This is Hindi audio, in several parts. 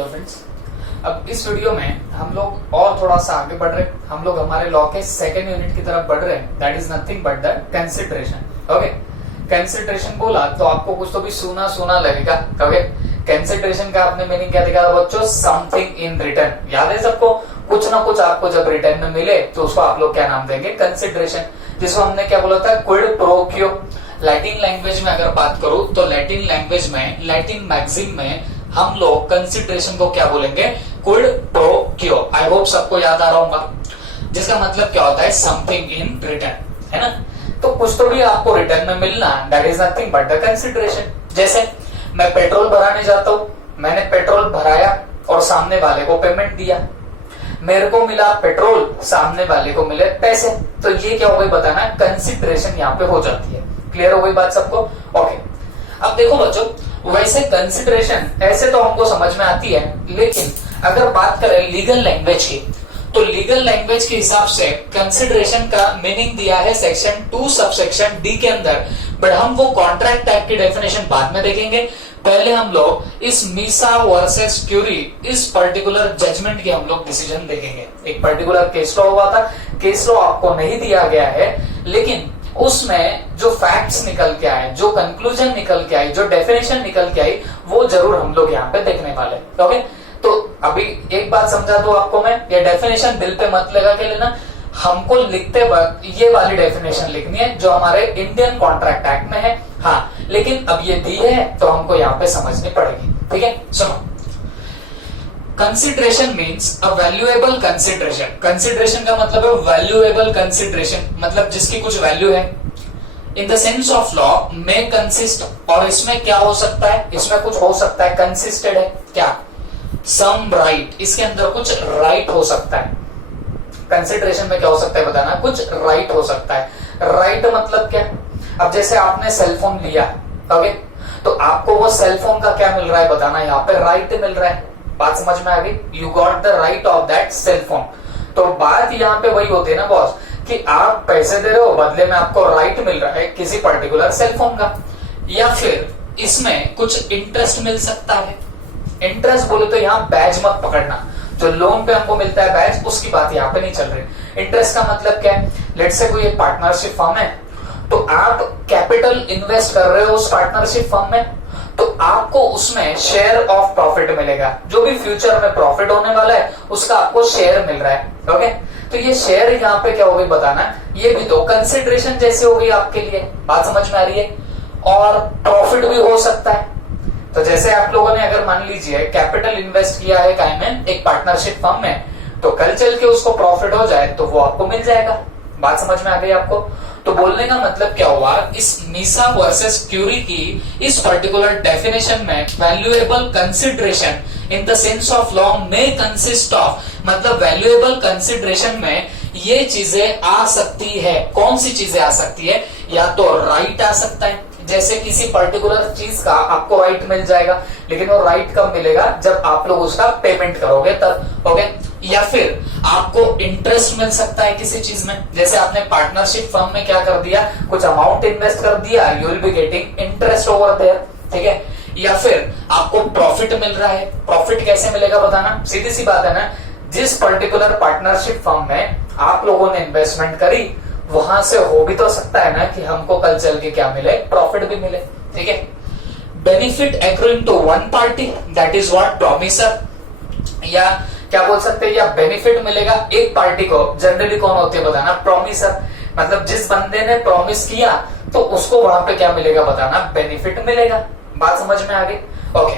Hello friends. अब इस वीडियो में हम लोग और थोड़ा सा आगे बढ़ रहे हैं। हम लोग हमारे लॉ के सेकेंड यूनिट की तरफ बढ़ रहे हैं। That is nothing but the consideration. Okay, consideration बोला तो आपको कुछ तो भी सुना सुना लगेगा। ओके, कंसिडरेशन का आपने मीनिंग क्या देखा था बच्चों? Something in return. याद है सबको? कुछ ना कुछ आपको जब रिटर्न में मिले तो उसको आप लोग क्या नाम देंगे? कंसिडरेशन। जिसको हमने क्या बोला था? क्विड प्रो क्यो। लैटिन लैंग्वेज में अगर बात करूं तो लैटिन लैंग्वेज में, लैटिन मैगजीन में हम लोग कंसिडरेशन को क्या बोलेंगे? क्विड प्रो क्यो। आई होप सबको याद आ रहा होगा, जिसका मतलब क्या होता है? समथिंग इन रिटर्न, है ना? तो कुछ तो भी आपको रिटर्न में मिलना, that is nothing but the consideration. जैसे मैं पेट्रोल भराने जाता हूं, मैंने पेट्रोल भराया और सामने वाले को पेमेंट दिया, मेरे को मिला पेट्रोल, सामने वाले को मिले पैसे। तो ये क्या हो गई बताना? कंसिडरेशन यहाँ पे हो जाती है। क्लियर हो गई बात सबको? ओके, अब देखो बच्चों, वैसे कंसिडरेशन ऐसे तो हमको समझ में आती है, लेकिन अगर बात करें लीगल लैंग्वेज की, तो लीगल लैंग्वेज के हिसाब से कंसिडरेशन का मीनिंग दिया है सेक्शन 2 सबसेक्शन डी के अंदर। बट हम वो कॉन्ट्रैक्ट टाइप की डेफिनेशन बाद में देखेंगे। पहले हम लोग इस मीसा वर्सेस क्यूरी, इस पर्टिकुलर जजमेंट की हम लोग डिसीजन देखेंगे। एक पर्टिकुलर केस लॉ हुआ था, केस लॉ आपको नहीं दिया गया है, लेकिन उसमें जो फैक्ट्स निकल के आए, जो कंक्लूजन निकल के आई, जो डेफिनेशन निकल के आई, वो जरूर हम लोग यहाँ पे देखने वाले। ओके, तो अभी एक बात समझा दो आपको मैं, ये डेफिनेशन दिल पे मत लगा के लेना। हमको लिखते वक्त ये वाली डेफिनेशन लिखनी है जो हमारे इंडियन कॉन्ट्रैक्ट एक्ट में है। हाँ, लेकिन अब ये दी है तो हमको यहाँ पे समझनी पड़ेगी। ठीक है, सुनो। कंसिडरेशन मीन्स अ वैल्यूएबल कंसिडरेशन। कंसिडरेशन का मतलब है वैल्यूएबल कंसिडरेशन, मतलब जिसकी कुछ वैल्यू है। In the sense of law में कंसिस्ट, और इसमें क्या हो सकता है? इसमें कुछ हो सकता है, कंसिस्टेड है क्या? सम राइट, इसके अंदर कुछ राइट हो सकता है। कंसिडरेशन में क्या हो सकता है बताना? कुछ राइट हो सकता है। राइट मतलब क्या? अब जैसे आपने सेलफोन लिया, ओके, तो आपको वो सेलफोन का क्या मिल रहा है बताना? यहाँ पे राइट मिल रहा है। बात समझ में आ गई? You got the right of that cellphone. तो बात यहाँ पे वही होती है ना बॉस, कि आप पैसे दे रहे हो, बदले में आपको राइट मिल रहा है किसी पर्टिकुलर सेलफोन का, या फिर इसमें कुछ इंटरेस्ट मिल सकता है। इंटरेस्ट बोले तो यहाँ बैज मत पकड़ना, जो लोन पे हमको मिलता है बैज, उसकी बात यहाँ पे नहीं चल रही। इंटरेस्ट का मतलब क्या है? लेट्स से कोई एक पार्टनरशिप फर्म है, तो आप कैपिटल इन्वेस्ट कर रहे हो उस पार्टनरशिप फर्म में, तो आपको उसमें शेयर ऑफ प्रॉफिट मिलेगा। जो भी फ्यूचर में प्रॉफिट होने वाला है उसका आपको शेयर मिल रहा है। ओके, तो ये शेयर यहाँ पे क्या हो गई बताना? ये भी तो कंसिडरेशन जैसे हो गई आपके लिए। बात समझ में आ रही है? और प्रॉफिट भी हो सकता है। तो जैसे आप लोगों ने अगर मान लीजिए कैपिटल इन्वेस्ट किया है काय में, एक पार्टनरशिप फर्म में, तो कल चल के उसको प्रॉफिट हो जाए तो वो आपको मिल जाएगा। बात समझ में आ गई आपको? तो बोलने का मतलब क्या हुआ? इस मीसा वर्सेस क्यूरी की इस पर्टिकुलर डेफिनेशन में valuable consideration in the sense of law में कंसिस्ट ऑफ, मतलब वैल्यूएबल कंसिडरेशन में ये चीजें आ सकती है। कौन सी चीजें आ सकती है? या तो राइट आ सकता है, जैसे किसी पर्टिकुलर चीज का आपको राइट मिल जाएगा, लेकिन वो राइट कब मिलेगा? जब आप लोग उसका पेमेंट करोगे तब। ओके, या फिर आपको इंटरेस्ट मिल सकता है किसी चीज में, जैसे आपने पार्टनरशिप फर्म में क्या कर दिया, कुछ अमाउंट इन्वेस्ट कर दिया, you will be getting interest over there. ठीक है, या फिर आपको प्रॉफिट मिल रहा है। प्रॉफिट कैसे मिलेगा बताना? सीधी सी बात है ना, जिस पर्टिकुलर पार्टनरशिप फर्म में आप लोगों ने इन्वेस्टमेंट करी, वहां से हो भी तो सकता है ना कि हमको कल चल के क्या मिले? प्रॉफिट भी मिले। ठीक है, benefit accruing to one party, that is what promisor, या क्या बोल सकते हैं, या बेनिफिट मिलेगा एक पार्टी को। जनरली कौन होती है बताना? प्रॉमिसर। मतलब जिस बंदे ने प्रॉमिस किया तो उसको वहां पे क्या मिलेगा बताना? बेनिफिट मिलेगा। बात समझ में आ गई? ओके,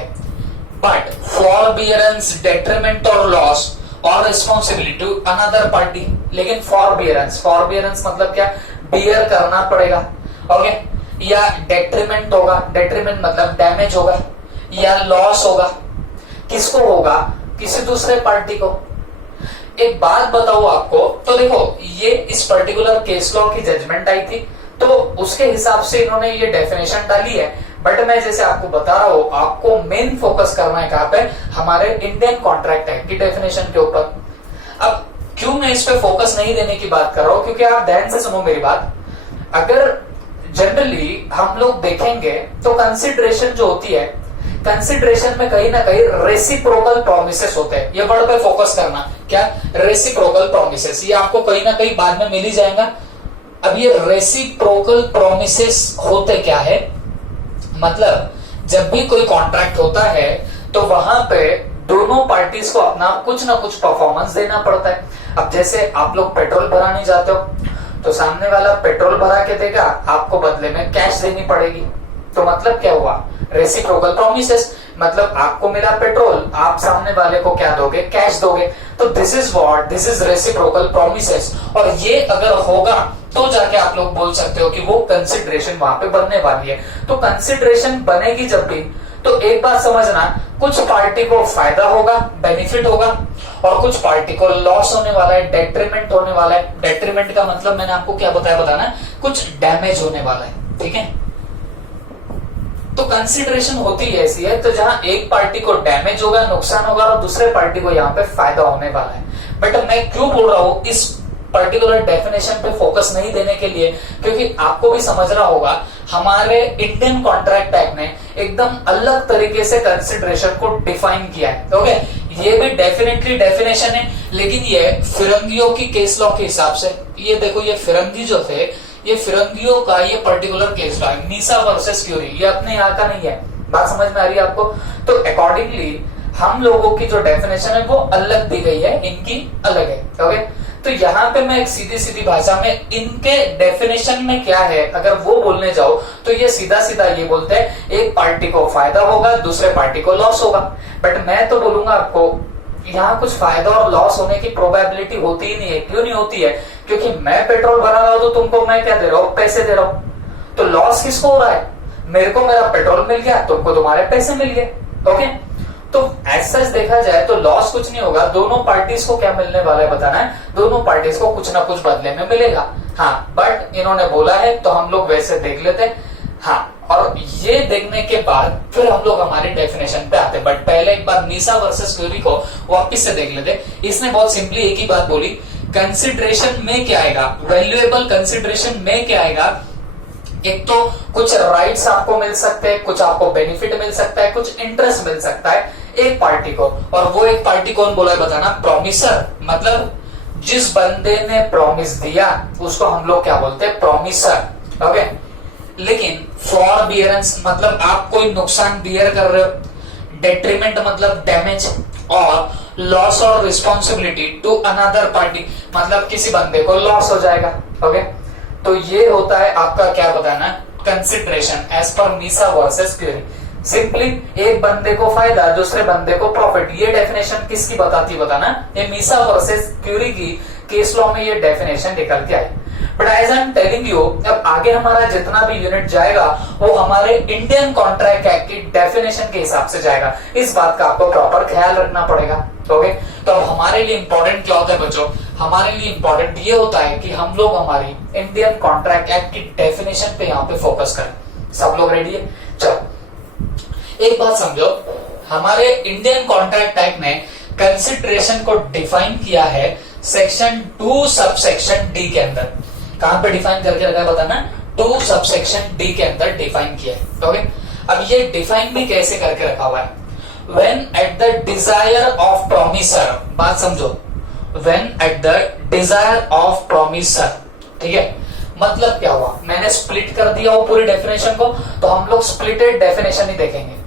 बट फॉरबियरेंस, डेट्रीमेंट और लॉस और रिस्पॉन्सिबिलिटी टू अनदर पार्टी। लेकिन फॉरबियरेंस मतलब क्या? बियर करना पड़ेगा। ओके, या डेट्रीमेंट होगा, डेट्रीमेंट मतलब डैमेज होगा, या लॉस होगा। किसको होगा? किसी दूसरे पार्टी को। एक बात बताऊं आपको, तो देखो ये इस पर्टिकुलर केस लॉ की जजमेंट आई थी, तो उसके हिसाब से इन्होंने ये डेफिनेशन डाली है। बट मैं जैसे आपको बता रहा हूं, आपको मेन फोकस करना है कहां पे? हमारे इंडियन कॉन्ट्रैक्ट एक्ट की डेफिनेशन के ऊपर। अब क्यों मैं इस पे फोकस नहीं देने की बात कर रहा हूं? क्योंकि आप ध्यान से सुनो मेरी बात। अगर जनरली हम लोग देखेंगे तो कंसिडरेशन जो होती है, कंसिडरेशन में कहीं ना कहीं रेसिप्रोकल प्रोमिसेस होते हैं। ये वर्ड पे फोकस करना, क्या रेसिप्रोकल प्रोमिसेस, ये आपको कहीं ना कहीं बाद में मिल ही जाएगा। अब ये रेसिप्रोकल प्रोमिसेस होते क्या है, मतलब जब भी कोई कॉन्ट्रैक्ट होता है तो वहां पे दोनों पार्टीज को अपना कुछ ना कुछ परफॉर्मेंस देना पड़ता है। अब जैसे आप लोग पेट्रोल भराने जाते हो तो सामने वाला पेट्रोल भरा के देगा, आपको बदले में कैश देनी पड़ेगी। तो मतलब क्या हुआ, रेसिप्रोकल प्रोमिसेस, मतलब आपको मिला पेट्रोल, आप सामने वाले को क्या दोगे, कैश दोगे। तो दिस इज रेसिप्रोकल प्रोमिसेस। और ये अगर होगा तो जाके आप लोग बोल सकते हो कि वो कंसिडरेशन वहां पे बनने वाली है। तो कंसिडरेशन बनेगी जब भी, तो एक बात समझना, कुछ पार्टी को फायदा होगा, बेनिफिट होगा, और कुछ पार्टी को लॉस होने वाला है, डेट्रीमेंट होने वाला है। डेट्रीमेंट का मतलब मैंने आपको क्या बताना, कुछ डैमेज होने वाला है, ठीक है। तो कंसिडरेशन होती है ऐसी है, तो जहां एक पार्टी को डैमेज होगा, नुकसान होगा, और दूसरे पार्टी को यहाँ पे फायदा होने वाला है। बट मैं क्यों बोल रहा हूं इस पर्टिकुलर डेफिनेशन पे फोकस नहीं देने के लिए, क्योंकि आपको भी समझ रहा होगा हमारे इंडियन कॉन्ट्रैक्ट एक्ट ने एकदम अलग तरीके से कंसिडरेशन को डिफाइन किया है। ओके, ये भी डेफिनेटली डेफिनेशन है, लेकिन ये फिरंगियों की केस लॉ के हिसाब से, ये देखो ये फिरंगी जो थे, ये फिरंगियों का ये पर्टिकुलर केस लॉ है, मीसा वर्सेस क्यूरी, ये अपने यहाँ का नहीं है। बात समझ में आ रही है आपको? तो अकॉर्डिंगली हम लोगों की जो डेफिनेशन है वो अलग दी गई है, इनकी अलग है। ओके, तो यहाँ पे मैं एक सीधी सीधी भाषा में इनके डेफिनेशन में क्या है अगर वो बोलने जाओ तो ये सीधा सीधा ये बोलते हैं एक पार्टी को फायदा होगा, दूसरे पार्टी को लॉस होगा। बट मैं तो बोलूंगा आपको यहाँ कुछ फायदा और लॉस होने की प्रोबेबिलिटी होती ही नहीं है। क्यों नहीं होती है? क्योंकि मैं पेट्रोल भरा रहा हूं तो तुमको मैं क्या दे रहा हूं, पैसे दे रहा हूं। तो लॉस किसको हो रहा है? मेरे को मेरा पेट्रोल मिल गया, तुमको तुम्हारे पैसे मिल गए। ओके, तो एज सच देखा जाए तो लॉस कुछ नहीं होगा, दोनों पार्टीज को क्या मिलने वाला है बताना है, दोनों पार्टीज को कुछ ना कुछ बदले में मिलेगा। हाँ, बट इन्होंने बोला है तो हम लोग वैसे देख लेते हैं। हाँ, और ये देखने के बाद फिर हम लोग हमारे डेफिनेशन पे आते हैं। बट पहले एक बार मीसा वर्सेस क्यूरी को वापिस से देख लेते। इसने बहुत सिंपली एक ही बात बोली, कंसिडरेशन में क्या आएगा, वैल्यूएबल कंसिडरेशन में क्या आएगा, एक तो कुछ राइट्स आपको मिल सकते हैं, कुछ आपको बेनिफिट मिल सकता है, कुछ इंटरेस्ट मिल सकता है एक पार्टी को। और वो एक पार्टी कौन बोला है बताना, प्रॉमिसर, मतलब जिस बंदे ने प्रॉमिस दिया उसको हम लोग क्या बोलते हैं, प्रॉमिसर। ओके, लेकिन फॉरबियरेंस मतलब आप कोई नुकसान बियर कर रहे हो, डेट्रीमेंट मतलब डैमेज, और लॉस और रिस्पॉन्सिबिलिटी टू अनदर पार्टी मतलब किसी बंदे को लॉस हो जाएगा। ओके, तो ये होता है आपका क्या बताना, consideration as per Misa versus Curie. Simply एक बंदे को फायदा, दूसरे बंदे को प्रॉफिट। ये डेफिनेशन किसकी बताती बताना, ये मीसा वर्सेस क्यूरी की केस लॉ में ये डेफिनेशन निकल के आई। But as I am telling you, अब आगे हमारा जितना भी यूनिट जाएगा वो हमारे इंडियन कॉन्ट्रैक्ट एक्ट की डेफिनेशन के हिसाब से जाएगा। इस बात का आपको प्रॉपर ख्याल रखना पड़ेगा। ओके, तो अब हमारे लिए इंपॉर्टेंट क्या होता है बच्चों, हमारे लिए इंपॉर्टेंट ये होता है कि हम लोग हमारी इंडियन कॉन्ट्रैक्ट एक्ट की डेफिनेशन पे यहाँ पे फोकस करें। सब लोग रेडी है? चलो एक बात समझो, हमारे इंडियन कॉन्ट्रैक्ट एक्ट ने कंसिडरेशन को डिफाइन किया है सेक्शन 2 सबसेक्शन डी के अंदर। कहां पे डिफाइन करके रखा है बताना, 2 सबसेक्शन डी के अंदर डिफाइन किया है। ओके, अब ये डिफाइन भी कैसे करके रखा हुआ है, when at the desire of promisor, बात समझो, when at the desire of promisor, ठीक है। मतलब क्या हुआ, मैंने स्प्लिट कर दिया वो पूरी डेफिनेशन को, तो हम लोग स्प्लिटेड डेफिनेशन ही देखेंगे।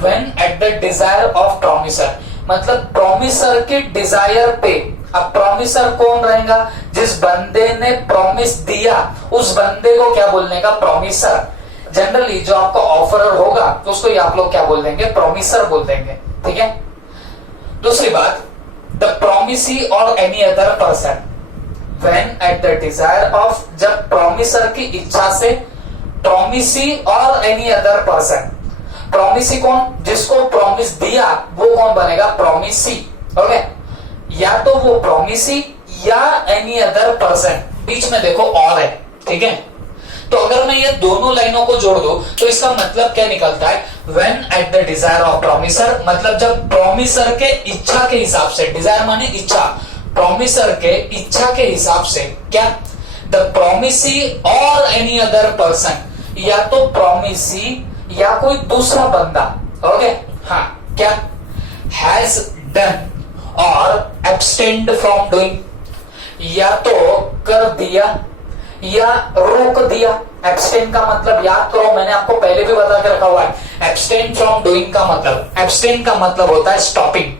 when at the desire of promisor मतलब प्रोमिसर के डिजायर पे। अब प्रोमिसर कौन रहेगा, जिस बंदे ने प्रॉमिस दिया उस बंदे को क्या बोलने का, प्रोमिसर। जनरली जो आपका ऑफरर होगा तो उसको आप लोग क्या बोल देंगे, प्रोमिसर बोल देंगे, ठीक है। दूसरी बात, द प्रोमिसी और any other person when at the desire of, जब प्रोमिसर की इच्छा से, प्रोमिसी और एनी अदर पर्सन। प्रोमिसी कौन, जिसको प्रॉमिस दिया वो कौन बनेगा, प्रोमिसी। ओके, या तो वो प्रोमिसी या एनी अदर पर्सन, बीच में देखो और है, ठीक है। तो अगर मैं ये दोनों लाइनों को जोड़ दूं तो इसका मतलब क्या निकलता है, when at the desire of promisor मतलब जब प्रोमिसर के इच्छा के हिसाब से, डिजायर माने इच्छा, प्रोमिसर के इच्छा के हिसाब से क्या, द प्रोमिसी और एनी अदर पर्सन, या तो प्रोमिसी या कोई दूसरा बंदा, ओके हाँ, क्या हैज डन और एब्सटेन्ड फ्रॉम डूइंग, या तो कर दिया या रोक दिया। एब्सटेन का मतलब याद करो, मैंने आपको पहले भी बता के रखा हुआ है। एब्सटेन फ्रॉम डूइंग का मतलब, एब्सटेन का मतलब होता है स्टॉपिंग,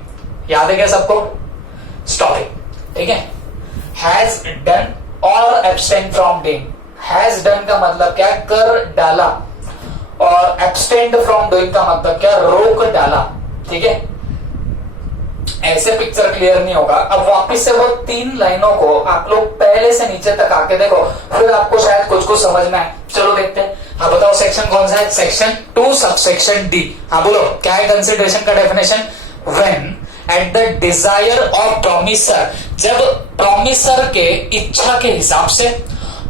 याद है क्या सबको? स्टॉपिंग, ठीक है। हैज डन और abstain from doing. Has done का मतलब क्या? कर डाला, और एब्सटेन्ड फ्रॉम डूइंग का मतलब क्या? रोक डाला, ठीक है। ऐसे पिक्चर क्लियर नहीं होगा। अब वापस से वो 3 लाइनों को आप लोग पहले से नीचे तक आके देखो, फिर आपको शायद कुछ कुछ समझ में आए। चलो देखते हैं। हाँ बताओ, सेक्शन कौन सा है? Section 2 subsection D. हाँ बोलो, क्या है कंसिडरेशन का definition? When at the desire of promiser, जब प्रॉमिसर के इच्छा के हिसाब से,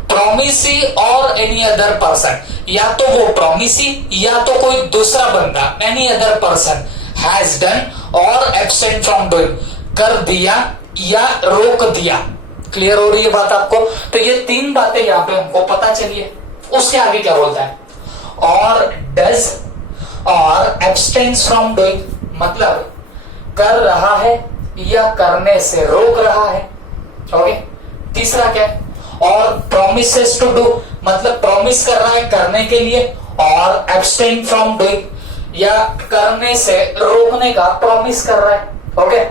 प्रॉमिसी और एनी अदर पर्सन, या तो वो प्रॉमिसी या तो कोई दूसरा बंदा, any other person has done और एब्सेंट फ्रॉम डूइंग, कर दिया या रोक दिया। क्लियर हो रही है बात आपको? तो ये 3 बातें यहां पे हमको पता चलिए। उसके आगे क्या बोलता है? और डज और एब्सटेन्स फ्रॉम डूइंग, मतलब कर रहा है या करने से रोक रहा है। ओके, तीसरा क्या है? और प्रोमिसेस टू डू, मतलब प्रॉमिस कर रहा है करने के लिए, और एब्सटेन फ्रॉम डूइंग, या करने से रोकने का प्रॉमिस कर रहा है। ओके,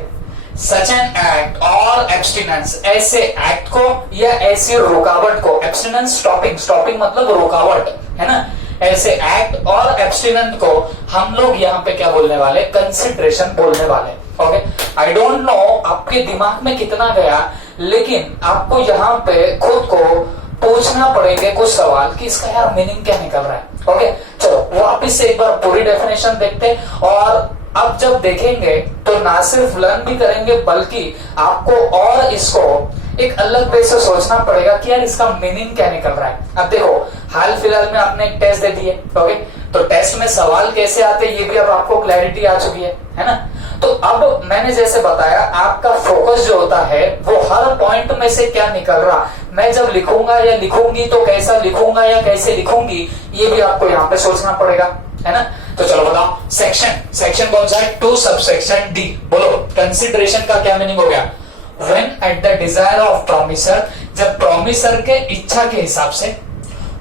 सच एन एक्ट और एब्सटिनेंस, ऐसे एक्ट को या ऐसी रुकावट को, एब्सटिनेंस स्टॉपिंग, स्टॉपिंग मतलब रुकावट है ना, ऐसे एक्ट और एब्सटिनेंट को हम लोग यहाँ पे क्या बोलने वाले? कंसिडरेशन बोलने वाले। ओके, आई डोंट नो आपके दिमाग में कितना गया, लेकिन आपको यहाँ पे खुद को पूछना पड़ेगा कुछ सवाल कि इसका यार मीनिंग क्या निकल रहा है। ओके, चलो वापिस से एक बार पूरी डेफिनेशन देखते हैं, और अब जब देखेंगे तो ना सिर्फ लर्न भी करेंगे, बल्कि आपको और इसको एक अलग वे से सोचना पड़ेगा कि यार इसका मीनिंग क्या निकल रहा है। अब देखो, हाल फिलहाल में आपने एक टेस्ट दे दिए, ओके, तो टेस्ट में सवाल कैसे आते हैं ये भी अब आपको क्लैरिटी आ चुकी है ना। तो अब मैंने जैसे बताया, आपका फोकस जो होता है वो हर पॉइंट में से क्या निकल रहा, मैं जब लिखूंगा या लिखूंगी तो कैसा लिखूंगा या कैसे लिखूंगी, ये भी आपको यहाँ पे सोचना पड़ेगा, है ना। तो चलो बताओ, सेक्शन कौन सा है? 2 सबसेक्शन डी। बोलो, कंसिडरेशन का क्या मीनिंग हो गया? When at the desire of promiser, जब प्रॉमिसर के इच्छा के हिसाब से,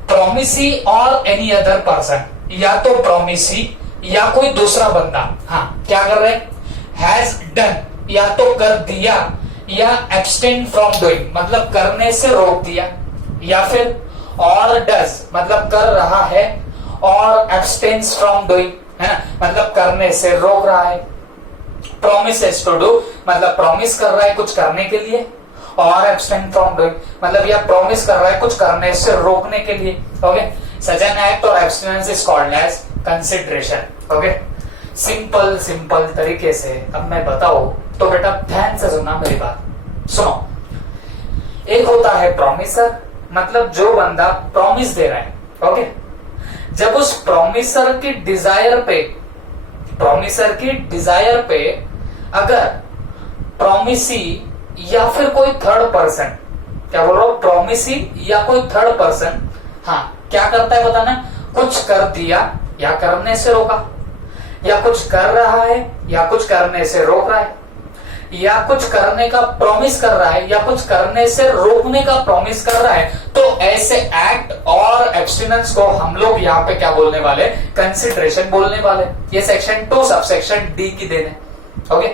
प्रॉमिसी और एनी अदर पर्सन, या तो प्रॉमिसी या कोई दूसरा बंदा, हाँ क्या कर रहे हैं? हैज डन, या तो कर दिया, या एब्सटेन फ्रॉम डूइंग मतलब करने से रोक दिया, या फिर और डज मतलब कर रहा है, और एब्सटेन्स फ्रॉम डूइंग है ना, मतलब करने से रोक रहा है। प्रोमिसेस टू डू मतलब प्रॉमिस कर रहा है कुछ करने के लिए, और एब्सटेन फ्रॉम डूइंग मतलब यह प्रॉमिस कर रहा है कुछ करने से रोकने के लिए। ओके, सच एन एक्ट और abstinence is called as consideration. Okay, simple तरीके से अब मैं बताऊं तो बेटा ध्यान से सुनना मेरी बात। सुनो, एक होता है प्रॉमिसर, मतलब जो बंदा प्रॉमिस दे रहा है। ओके, जब उस प्रॉमिसर की डिजायर पे अगर प्रॉमिसी या फिर कोई थर्ड पर्सन, क्या बोल रहा हूं, प्रॉमिसी या कोई थर्ड पर्सन, हाँ क्या करता है बताना, कुछ कर दिया या करने से रोका, या कुछ कर रहा है या कुछ करने से रोक रहा है, या कुछ करने का प्रॉमिस कर रहा है या कुछ करने से रोकने का प्रॉमिस कर रहा है, तो ऐसे एक्ट और एब्स्टिनेंस को हम लोग यहाँ पे क्या बोलने वाले, कंसिडरेशन बोलने वाले। ये सेक्शन 2 सबसेक्शन डी की देन है। ओके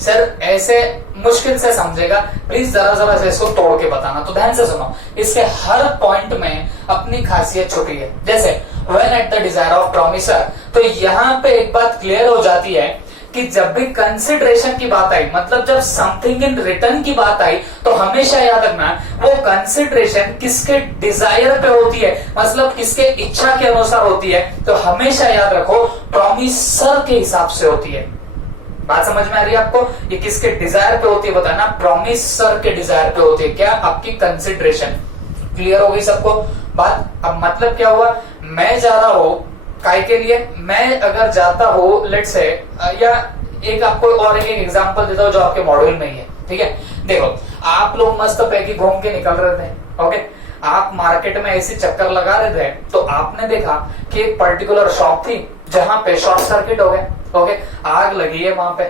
सर, ऐसे मुश्किल से समझेगा, प्लीज जरा से इसको तोड़ के बताना। तो ध्यान से सुनो, इसके हर पॉइंट में अपनी खासियत छुपी है। जैसे when at the desire of promiser, तो यहाँ पे एक बात क्लियर हो जाती है कि जब भी कंसिडरेशन की बात आई, मतलब जब समथिंग इन रिटर्न की बात आई, तो हमेशा याद रखना वो कंसिडरेशन किसके डिजायर पे होती है, मतलब किसके इच्छा के अनुसार होती है। तो हमेशा याद रखो प्रॉमिसर के हिसाब से होती है। बात समझ में आ रही है आपको? ये किसके डिजायर पे होती है बताना, प्रॉमिसर के डिजायर पे होती है। क्या? आपकी कंसिडरेशन। क्लियर हो गई सबको बात? अब मतलब क्या हुआ, मैं जा रहा हूं काय के लिए, मैं अगर जाता हूं लेट से, या एक आपको और एक एग्जांपल देता हूं जो आपके मॉड्यूल में ही है। ठीक है, देखो आप लोग मस्त पैकी घूम के निकल रहे थे। ओके, आप मार्केट में ऐसी चक्कर लगा रहे थे, तो आपने देखा कि एक पर्टिकुलर शॉप थी जहां पे शॉर्ट सर्किट हो गया, ओके, आग लगी है वहां पे,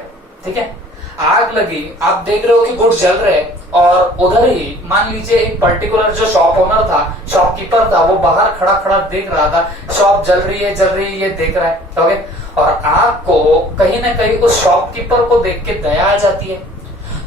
ठीक है, आग लगी, आप देख रहे हो कि गुड्स जल रहे हैं, और उधर ही मान लीजिए एक पर्टिकुलर जो शॉप ओनर था, शॉपकीपर था, वो बाहर खड़ा खड़ा देख रहा था, शॉप जल रही है ये देख रहा है, ओके, और आपको कहीं ना कहीं उस शॉपकीपर को देख के दया आ जाती है,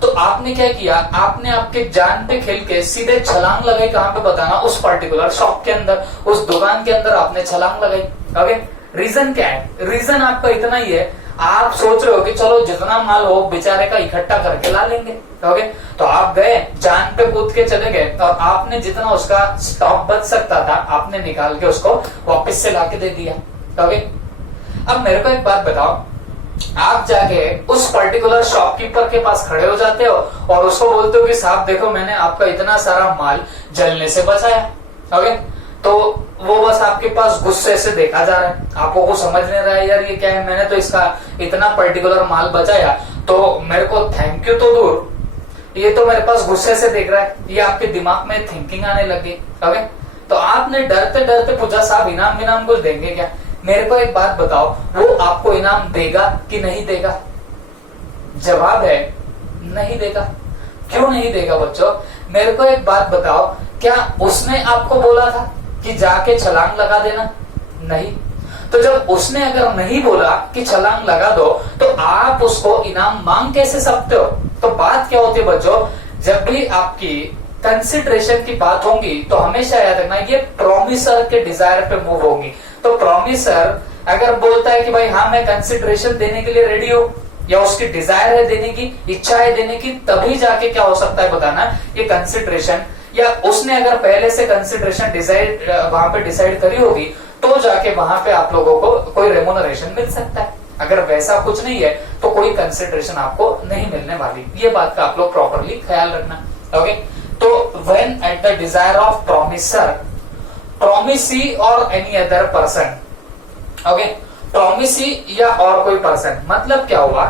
तो आपने क्या किया, आपने आपके जान पे खेल के सीधे छलांग लगाई, कहां पे बताना, उस पर्टिकुलर शॉप के अंदर, उस दुकान के अंदर आपने छलांग लगाई, ओके। रीजन क्या है, रीजन आपका इतना ही है, आप सोच रहे हो कि चलो जितना माल हो बेचारे का इकट्ठा करके ला लेंगे, ओके, तो आप गए, जान पे कूद के चले गए, और आपने जितना उसका स्टॉक बच सकता था आपने निकाल के उसको वापस से लाके दे दिया, ओके। अब मेरे को एक बात बताओ, आप जाके उस पर्टिकुलर शॉपकीपर के पास खड़े हो जाते हो और उसको बोलते हो कि साहब देखो मैंने आपका इतना सारा माल जलने से बचाया, ओके, तो वो बस आपके पास गुस्से से देखा जा रहा है, आपको कुछ समझ नहीं रहा है यार ये क्या है, मैंने तो इसका इतना पर्टिकुलर माल बचाया, तो मेरे को थैंक यू तो दूर, ये तो मेरे पास गुस्से से देख रहा है, ये आपके दिमाग में थिंकिंग आने लगी, ओके। तो आपने डरते डरते पूछा साहब इनाम विनाम कुछ देंगे क्या, मेरे को एक बात बताओ, वो आपको इनाम देगा कि नहीं देगा? जवाब है नहीं देगा। क्यों नहीं देगा बच्चों? मेरे को एक बात बताओ, क्या उसने आपको बोला था कि जाके छलांग लगा देना? नहीं। तो जब उसने अगर नहीं बोला कि छलांग लगा दो, तो आप उसको इनाम मांग कैसे सकते हो? तो बात क्या होती है बच्चों, जब भी आपकी कंसिडरेशन की बात होगी तो हमेशा याद रखना ये प्रोमिसर के डिजायर पे मूव होगी। तो प्रोमिसर अगर बोलता है कि भाई हाँ मैं कंसिडरेशन देने के लिए रेडी हूं, या उसकी डिजायर है देने की, इच्छा है देने की, तभी जाके क्या हो सकता है बताना ये कंसिडरेशन, या उसने अगर पहले से कंसिडरेशन डिसाइड वहां पे डिसाइड करी होगी तो जाके वहां पे आप लोगों को कोई रेमुनरेशन मिल सकता है। अगर वैसा कुछ नहीं है तो कोई कंसिडरेशन आपको नहीं मिलने वाली। ये बात का आप लोग प्रॉपरली ख्याल रखना, ओके। तो when at the desire of promisor, promisee और any other person, okay, promisee या और कोई पर्सन, मतलब क्या हुआ,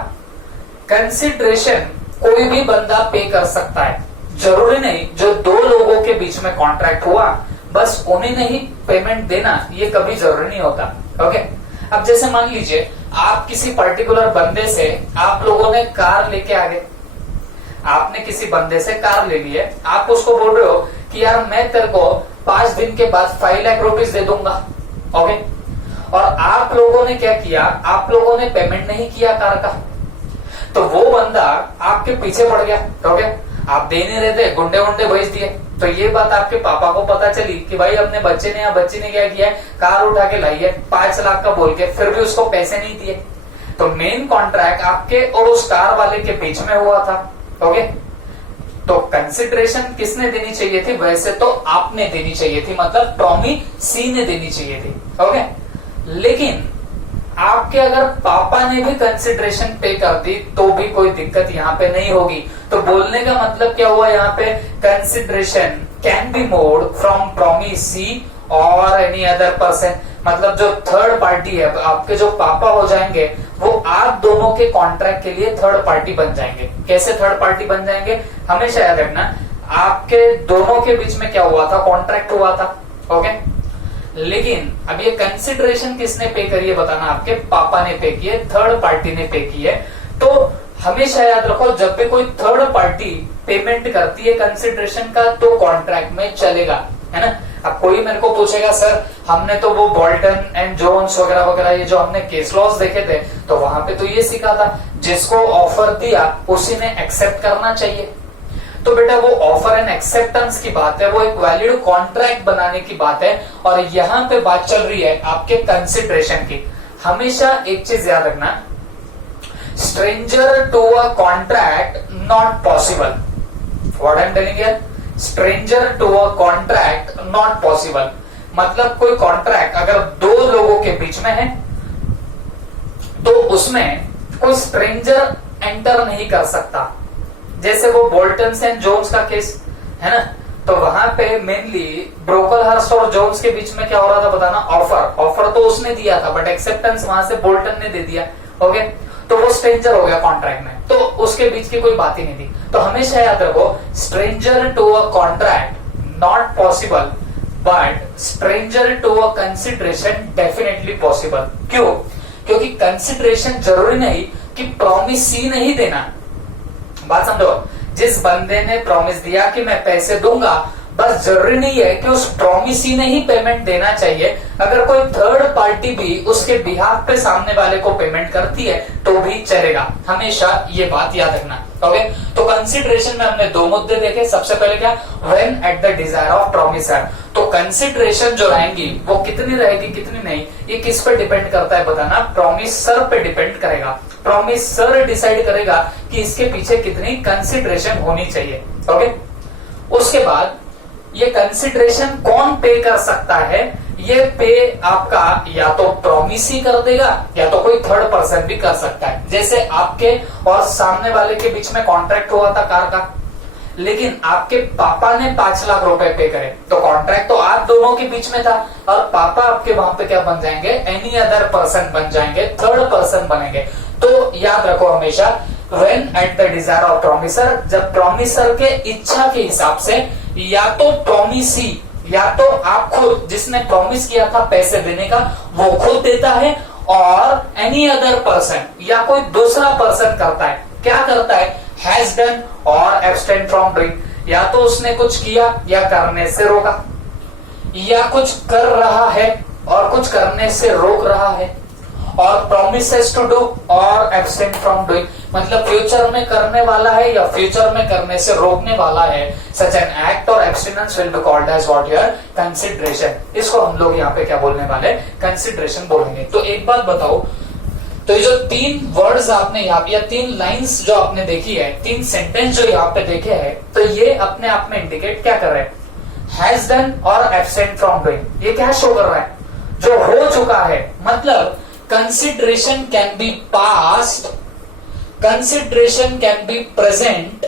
कंसिडरेशन कोई भी बंदा पे कर सकता है, जरूरी नहीं जो दो लोगों के बीच में कॉन्ट्रैक्ट हुआ बस उन्हें नहीं पेमेंट देना, ये कभी जरूरी नहीं होता, ओके। अब जैसे मान लीजिए आप किसी पर्टिकुलर बंदे से, आप लोगों ने कार लेके आ गए, आपने किसी बंदे से कार ले ली है, आप उसको बोल रहे हो कि यार मैं तेरे को 5 दिन के बाद 5 लाख रुपीस दे दूंगा, ओके, और आप लोगों ने क्या किया, आप लोगों ने पेमेंट नहीं किया कार का, तो वो बंदा आपके पीछे पड़ गया, ओके, आप दे नहीं रहे थे, गुंडे वुंडे भेज दिए, तो ये बात आपके पापा को पता चली कि भाई अपने बच्चे ने या बच्ची ने क्या किया है, कार उठा के लाई है 5 लाख का बोल के, फिर भी उसको पैसे नहीं दिए। तो मेन कॉन्ट्रैक्ट आपके और उस कार वाले के बीच में हुआ था, ओके। तो कंसिडरेशन किसने देनी चाहिए थी? वैसे तो आपने देनी चाहिए थी, मतलब प्रोमिसी ने देनी चाहिए थी, ओके। लेकिन आपके अगर पापा ने भी कंसिडरेशन पे कर दी तो भी कोई दिक्कत यहाँ पे नहीं होगी। तो बोलने का मतलब क्या हुआ यहाँ पे, consideration can be moved from promisee और एनी अदर पर्सन, मतलब जो थर्ड पार्टी है, आपके जो पापा हो जाएंगे वो आप दोनों के कॉन्ट्रैक्ट के लिए थर्ड पार्टी बन जाएंगे। कैसे थर्ड पार्टी बन जाएंगे? हमेशा याद रखना, आपके दोनों के बीच में क्या हुआ था, कॉन्ट्रैक्ट हुआ था, ओके। लेकिन अब ये कंसिडरेशन किसने पे करी है बताना, आपके पापा ने पे की है, थर्ड पार्टी ने पे की है। तो हमेशा याद रखो, जब भी कोई थर्ड पार्टी पेमेंट करती है कंसिडरेशन का तो कॉन्ट्रैक्ट में चलेगा, है ना। अब कोई मेरे को पूछेगा सर हमने तो वो बोल्टन एंड जोन्स वगैरह वगैरह ये जो हमने केस लॉस देखे थे तो वहां पे तो ये सीखा था जिसको ऑफर दिया उसी ने एक्सेप्ट करना चाहिए। तो बेटा वो ऑफर एंड एक्सेप्टेंस की बात है, वो एक वैलिड कॉन्ट्रैक्ट बनाने की बात है, और यहाँ पे बात चल रही है आपके कंसिडरेशन की। हमेशा एक चीज याद रखना, stranger to a contract not possible. What I am telling here, stranger to a contract not possible, मतलब कोई कॉन्ट्रैक्ट अगर दो लोगों के बीच में है तो उसमें कोई स्ट्रेंजर एंटर नहीं कर सकता। जैसे वो बोल्टन एंड जोन्स का केस है ना, तो वहां पे मेनली ब्रोकलहर्स्ट और जोन्स के बीच में क्या हो रहा था बताना, ऑफर तो उसने दिया था बट एक्सेप्टेंस वहां से बोल्टन ने दे दिया, ओके। तो वो स्ट्रेंजर हो गया कॉन्ट्रैक्ट में, तो उसके बीच की कोई बात ही नहीं थी। तो हमेशा याद रखो, stranger to a contract not possible, but stranger to a consideration definitely possible. क्यों? क्योंकि कंसिडरेशन जरूरी नहीं कि प्रॉमिस ही नहीं देना। बात समझो, जिस बंदे ने प्रॉमिस दिया कि मैं पैसे दूंगा, बस जरूरी नहीं है कि उस प्रॉमिस ही नहीं पेमेंट देना चाहिए। अगर कोई थर्ड पार्टी भी उसके बिहाफ पे सामने वाले को पेमेंट करती है तो भी चलेगा। हमेशा ये बात याद रखना। ओके, तो कंसिडरेशन में हमने दो मुद्दे देखे। सबसे पहले क्या, when at the desire of promiser. तो कंसिडरेशन जो रहेंगी वो कितनी रहेगी कितनी नहीं, ये किस पे डिपेंड करता है बताना, प्रॉमिसर पे डिपेंड करेगा। प्रॉमिसर डिसाइड करेगा कि इसके पीछे कितनी कंसिडरेशन होनी चाहिए। ओके, उसके बाद ये कंसिडरेशन कौन पे कर सकता है, ये पे आपका या तो प्रॉमिस ही कर देगा या तो कोई थर्ड पर्सन भी कर सकता है। जैसे आपके और सामने वाले के बीच में कॉन्ट्रैक्ट हुआ था कार का, लेकिन आपके पापा ने 5 लाख रुपए पे करे, तो कॉन्ट्रैक्ट तो आप दोनों के बीच में था, और पापा आपके वहां पे क्या बन जाएंगे, एनी अदर पर्सन बन जाएंगे, थर्ड पर्सन बनेंगे। तो याद रखो हमेशा, when at the desire of promiser, जब प्रॉमिसर के इच्छा के हिसाब से या तो प्रॉमिसी या तो आप खुद, जिसने प्रॉमिस किया था पैसे देने का वो खुद देता है, और एनी अदर पर्सन या कोई दूसरा पर्सन करता है। क्या करता है, हैज डन और एब्सटेन फ्रॉम डूइंग, या तो उसने कुछ किया या करने से रोका, या कुछ कर रहा है और कुछ करने से रोक रहा है, और promises to do और abstain from doing, मतलब फ्यूचर में करने वाला है या फ्यूचर में करने से रोकने वाला है। such an act or abstinence will be called as what here consideration। इसको हम लोग यहाँ पे क्या बोलने वाले, कंसिडरेशन बोलेंगे। तो एक बात बताओ, तो ये जो 3 वर्ड्स आपने यहाँ पे या 3 लाइंस जो आपने देखी है, 3 सेंटेंस जो यहाँ पे देखे हैं, तो ये अपने आप में इंडिकेट क्या कर रहे हैं, हैज डन और abstain from doing। ये क्या शो कर रहा है, जो हो चुका है। मतलब consideration can be past, consideration can be present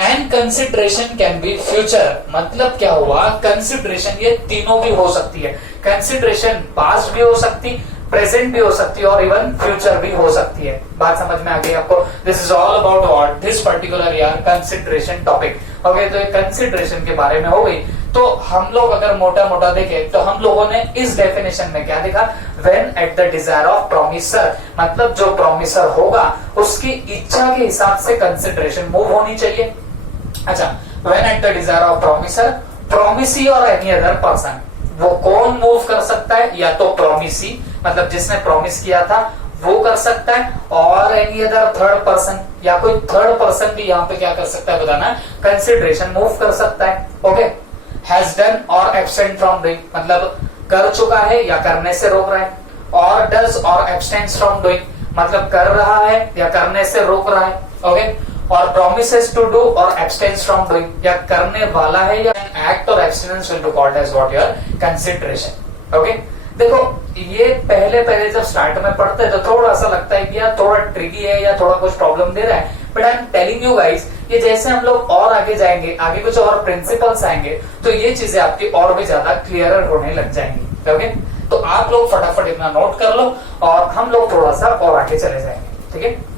and consideration can be future। मतलब क्या हुआ, consideration ये तीनों भी हो सकती है। consideration past भी हो सकती, प्रेजेंट भी हो सकती है, और इवन फ्यूचर भी हो सकती है। बात समझ में आ गई आपको? This is all about what this particular यार कंसिडरेशन टॉपिक। ओके, तो ये कंसिडरेशन के बारे में हो गई। तो हम लोग अगर मोटा मोटा देखें तो हम लोगों ने इस डेफिनेशन में क्या देखा, when at the desire of promiser, मतलब जो प्रॉमिसर होगा उसकी इच्छा के हिसाब से कंसिडरेशन मूव होनी चाहिए। अच्छा, when at the desire of promisor, promisee और एनी अदर पर्सन, वो कौन मूव कर सकता है, या तो प्रॉमिसी मतलब जिसने प्रॉमिस किया था वो कर सकता है, और एनी अदर थर्ड पर्सन या कोई थर्ड पर्सन भी यहाँ पे क्या कर सकता है बताना, कंसिडरेशन मूव कर सकता है। ओके, हैज डन और एब्सटेन फ्रॉम डूइंग, मतलब कर चुका है या करने से रोक रहा है, और डज और एब्सटेन्स फ्रॉम डूइंग, मतलब कर रहा है या करने से रोक रहा है। ओके, और promises to do और abstains from doing, या करने वाला है या act और abstinence will be called as what your consideration। Okay, देखो ये पहले जब स्टार्ट में पढ़ते हैं तो थोड़ा सा लगता है कि यार थोड़ा ट्रिकी है या थोड़ा कुछ प्रॉब्लम दे रहा है, but I am telling you guys, ये जैसे हम लोग और आगे जाएंगे, आगे कुछ और प्रिंसिपल्स आएंगे, तो ये चीजें आपकी और भी ज्यादा क्लियर होने लग जाएंगी। ओके, तो आप लोग फटाफट इतना नोट कर लो और हम लोग थोड़ा सा और आगे चले जाएंगे। ठीक है।